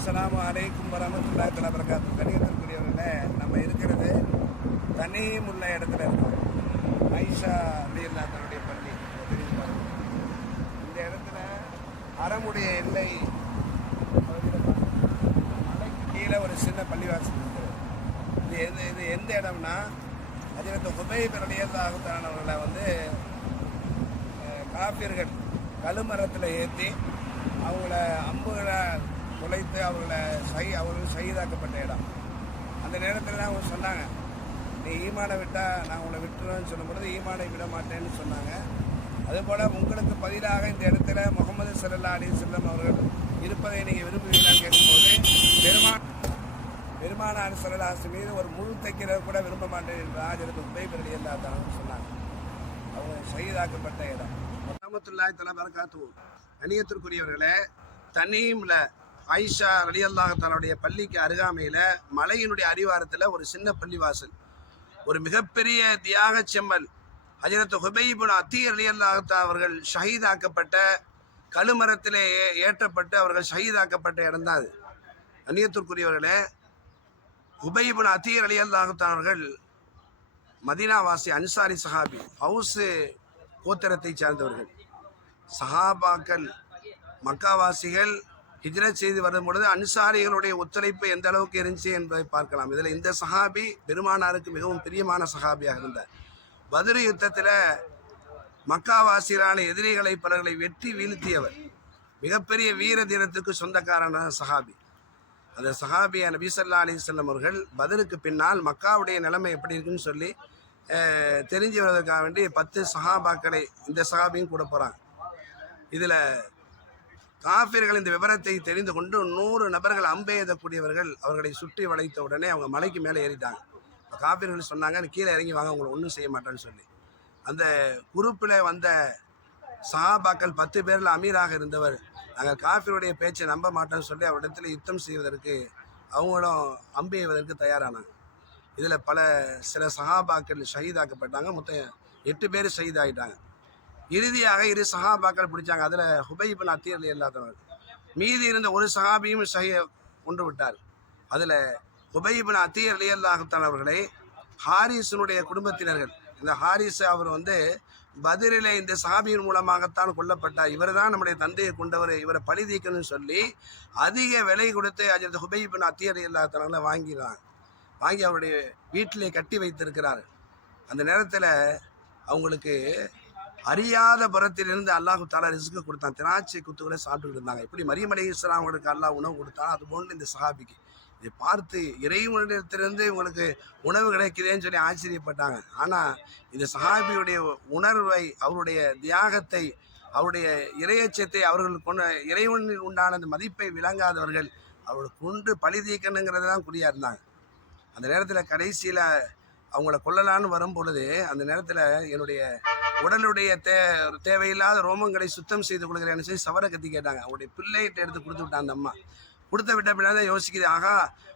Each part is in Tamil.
அஸ்லாம் அலைக்கும் வரமத்துல்லா தஆலா பரகாத்து கணியத்திற்குரியவர்களே நம்ம இருக்கிறது தனியும் உள்ள இடத்துல இருக்கோம். ஐஷா அப்படின்னா தன்னுடைய பள்ளி. தெரிஞ்சு இந்த இடத்துல அறமுடைய எல்லை மலைக்கு கீழே ஒரு சின்ன பள்ளிவாசல் இருக்குது இது எது இது எந்த இடம்னா அதில் உபய பிரலியல்லாஹத்தானவர்களை வந்து காப்பியர்கள் கழுமரத்தில் ஏற்றி அவங்கள அம்புகளை குலைத்து அவர்களை சை அவர்கள் சகிதாக்கப்பட்ட இடம் அந்த நேரத்தில் தான் அவங்க சொன்னாங்க நீ ஈமானை விட்டால் நான் உங்களை விட்டுருவேன்னு சொல்லும் பொழுது ஈமானை விட மாட்டேன்னு சொன்னாங்க அதுபோல் உங்களுக்கு பதிலாக இந்த இடத்துல முகமது சல்லா அலி செல்லம் அவர்கள் இருப்பதை நீங்கள் விரும்புவீங்களான்னு கேட்கும்போது பெருமான் பெருமானார் சரலாசு மீது ஒரு முழு தைக்கிறத கூட விரும்ப மாட்டேன் என்று ஆஜருக்கு உபை பிரடி எல்லாத்தாலும் சொன்னாங்க அவங்க சகிதாக்கப்பட்ட இடம் ரஹமத்துல்லாஹி தலா பரகாத்து கணியத்திற்குரியவர்களே இல்லை ஆயிஷா அலி அல்லாஹாலுடைய பள்ளிக்கு அருகாமையில் மலையினுடைய அடிவாரத்தில் ஒரு சின்ன பள்ளிவாசல். ஒரு மிகப்பெரிய தியாக செம்மல். ஹஜரத் ஹுபைபுன் அத்தி அலி அல்லாஹா அவர்கள் ஷஹீதாக்கப்பட்ட கழுமரத்திலே ஏ- ஏற்றப்பட்டு அவர்கள் ஷஹீதாக்கப்பட்ட இடம் தான் அது. அந்நியத்திற்குரியவர்களே உபயிபுன் அத்தீர் அலி அல்லாஹுத்தான் அவர்கள் மதீனாவாசி அன்சாரி சஹாபி ஹவுஸு கோத்திரத்தை சார்ந்தவர்கள். சஹாபாக்கள் மக்காவாசிகள் ஹிஜ்ரத் செய்து வரும் பொழுது அன்சாரிகளுடைய ஒத்துழைப்பு எந்த அளவுக்கு இருந்துச்சு என்பதை பார்க்கலாம். இதில் இந்த சஹாபி பெருமானாருக்கு மிகவும் பிரியமான சஹாபியாக இருந்தார். பதிரு யுத்தத்தில் மக்காவாசிகளான எதிரிகளை பலர்களை வெற்றி வீழ்த்தியவர். மிகப்பெரிய வீர தீரத்துக்கு சொந்தக்காரன சஹாபி. அந்த சஹாபியா நபி ஸல்லல்லாஹு அவர்கள் பதிலுக்கு பின்னால் மக்காவுடைய நிலைமை எப்படி இருக்குன்னு சொல்லி தெரிஞ்சு வருவதற்காக வேண்டி பத்து சஹாபாக்களை இந்த சஹாபியும் கூட போகிறாங்க இதில் காஃபிர்கள் இந்த விவரத்தை தெரிந்து கொண்டு நூறு நபர்கள் அம்பெய்தக்கூடியவர்கள் அவர்களை சுற்றி வளைத்த உடனே அவங்க மலைக்கு மேலே ஏறிட்டாங்க. இப்போ காஃபிர்கள் சொன்னாங்க கீழே இறங்கி வாங்க உங்களை ஒன்றும் செய்ய மாட்டேன்னு சொல்லி. அந்த குரூப்பில் வந்த சஹாபாக்கள் பத்து பேரில் அமீராக இருந்தவர் நாங்கள் காஃபிருடைய பேச்சை நம்ப மாட்டோம்னு சொல்லி அவரிடத்தில் யுத்தம் செய்வதற்கு அவங்களும் அம்பு எய்வதற்கு தயாரானாங்க. இதில் பல சில சஹாபாக்கள் ஷஹீதாக்கப்பட்டாங்க மொத்தம் எட்டு பேர் ஷஹீதாகிட்டாங்க இறுதியாக இரு சஹாபாக்கள் பிடிச்சாங்க. அதில் ஹுபைபின் அத்தீர் இல்லாதவர் மீதி இருந்த ஒரு சஹாபியும் ஷஹீ கொண்டு விட்டார். அதில் ஹுபைபின் அத்தியர் அலி அவர்களை ஹாரிஸினுடைய குடும்பத்தினர்கள் இந்த ஹாரிஸ் அவர் வந்து பதிலில் இந்த சஹாபியின் மூலமாகத்தான் கொல்லப்பட்டார். இவர் தான் நம்முடைய தந்தையை கொண்டவர் இவரை பழி சொல்லி அதிக விலை கொடுத்து அஜரத் ஹுபைபின் அத்தியர் அலி வாங்கினாங்க வாங்கி அவருடைய வீட்டிலே கட்டி வைத்திருக்கிறார். அந்த நேரத்தில் அவங்களுக்கு அறியாத புறத்திலிருந்து அல்லாஹு தாலா ரிஸ்க்கு கொடுத்தான். திராட்சை குத்துக்களை சாப்பிட்டுட்டு இருந்தாங்க. எப்படி மரியம் இஸ்லாம் அவங்களுக்கு அல்லாஹ் உணவு கொடுத்தான் அது போன்று இந்த சஹாபிக்கு. இதை பார்த்து இறைவனிடத்திலிருந்து உங்களுக்கு உணவு கிடைக்குதேன்னு சொல்லி ஆச்சரியப்பட்டாங்க. ஆனால் இந்த சஹாபியுடைய உணர்வை அவருடைய தியாகத்தை அவருடைய இறையச்சத்தை அவர்கள் கொண்ட இறைவனில் உண்டான அந்த மதிப்பை விளங்காதவர்கள் அவர்கள் கொண்டு பழி தீக்கணுங்கிறது தான் குறியாக இருந்தாங்க. அந்த நேரத்தில் கடைசியில் அவங்கள கொல்லலான்னு வரும் பொழுது அந்த நேரத்தில் என்னுடைய உடலுடைய தே தேவையில்லாத ரோமங்களை சுத்தம் செய்து கொடுக்குறேன்னு சொல்லி சவர கத்தி கேட்டாங்க. அவருடைய பிள்ளைகிட்ட எடுத்து கொடுத்து விட்டான் அந்த அம்மா. கொடுத்த விட்ட பின்னாடி தான் யோசிக்குது ஆகா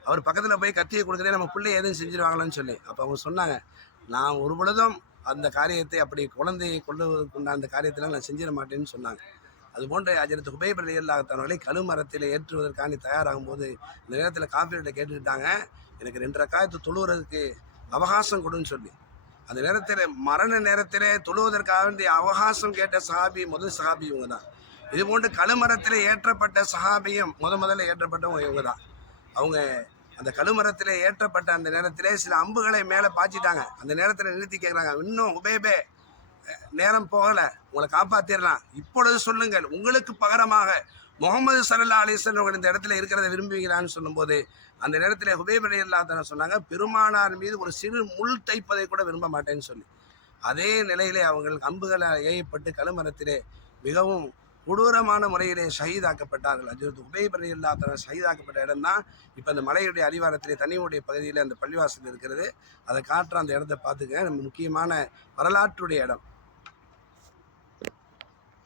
அவர் பக்கத்தில் போய் கத்தியை கொடுக்குறேன் நம்ம பிள்ளை எதுவும் செஞ்சிருவாங்களான்னு சொல்லி. அப்போ அவங்க சொன்னாங்க நான் ஒரு பொழுதும் அந்த காரியத்தை அப்படி குழந்தையை கொள்ளுவதற்குண்டான அந்த காரியத்தில் நான் செஞ்சிட மாட்டேன்னு சொன்னாங்க. அதுபோன்று அஜரத்து ஹுபைப் அலி கழுமரத்தில் ஏற்றுவதற்காண்டி தயாராகும் போது இந்த நேரத்தில் காப்பீர்கிட்ட கேட்டுக்கிட்டாங்க எனக்கு ரெண்டரை காயத்து தொழுவுறதுக்கு அவகாசம் கொடுன்னு சொல்லி. அந்த நேரத்தில் மரண நேரத்தில் தொழுவதற்காக வேண்டிய அவகாசம் கேட்ட சஹாபி முதல் சஹாபி இவங்க தான் இது போன்று கழுமரத்தில் ஏற்றப்பட்ட சஹாபியும் முத முதல்ல ஏற்றப்பட்டவங்க இவங்க தான் அவங்க அந்த கழுமரத்தில் ஏற்றப்பட்ட அந்த நேரத்தில் சில அம்புகளை மேலே பாய்ச்சிட்டாங்க. அந்த நேரத்தில் நிறுத்தி கேட்குறாங்க இன்னும் உபேபே நேரம் போகலை. உங்களை காப்பாற்றிடலாம் இப்பொழுது சொல்லுங்கள். உங்களுக்கு பகரமாக முகமது சல்லா அலிஸ்வன் அவர்கள் இந்த இடத்துல இருக்கிறத விரும்புகிறான்னு சொல்லும்போது அந்த நேரத்தில் ஹுபேப் அலி அல்லாத்தன சொன்னாங்க பெருமானார் மீது ஒரு சிறு முள் தைப்பதை கூட விரும்ப மாட்டேன்னு சொல்லி. அதே நிலையிலே அவங்கள் அம்புகளை ஏயப்பட்டு கழுமரத்திலே மிகவும் கொடூரமான முறையிலே ஷஹீதாக்கப்பட்டார்கள். அஜரத் உபேப் இல்லாத அல்லாத்தன ஷஹீதாக்கப்பட்ட இடம் தான் இப்போ அந்த மலையுடைய அடிவாரத்திலே தனியுடைய பகுதியில் அந்த பள்ளிவாசல் இருக்கிறது. அதை காட்டுற அந்த இடத்த பார்த்துக்க முக்கியமான வரலாற்றுடைய இடம்.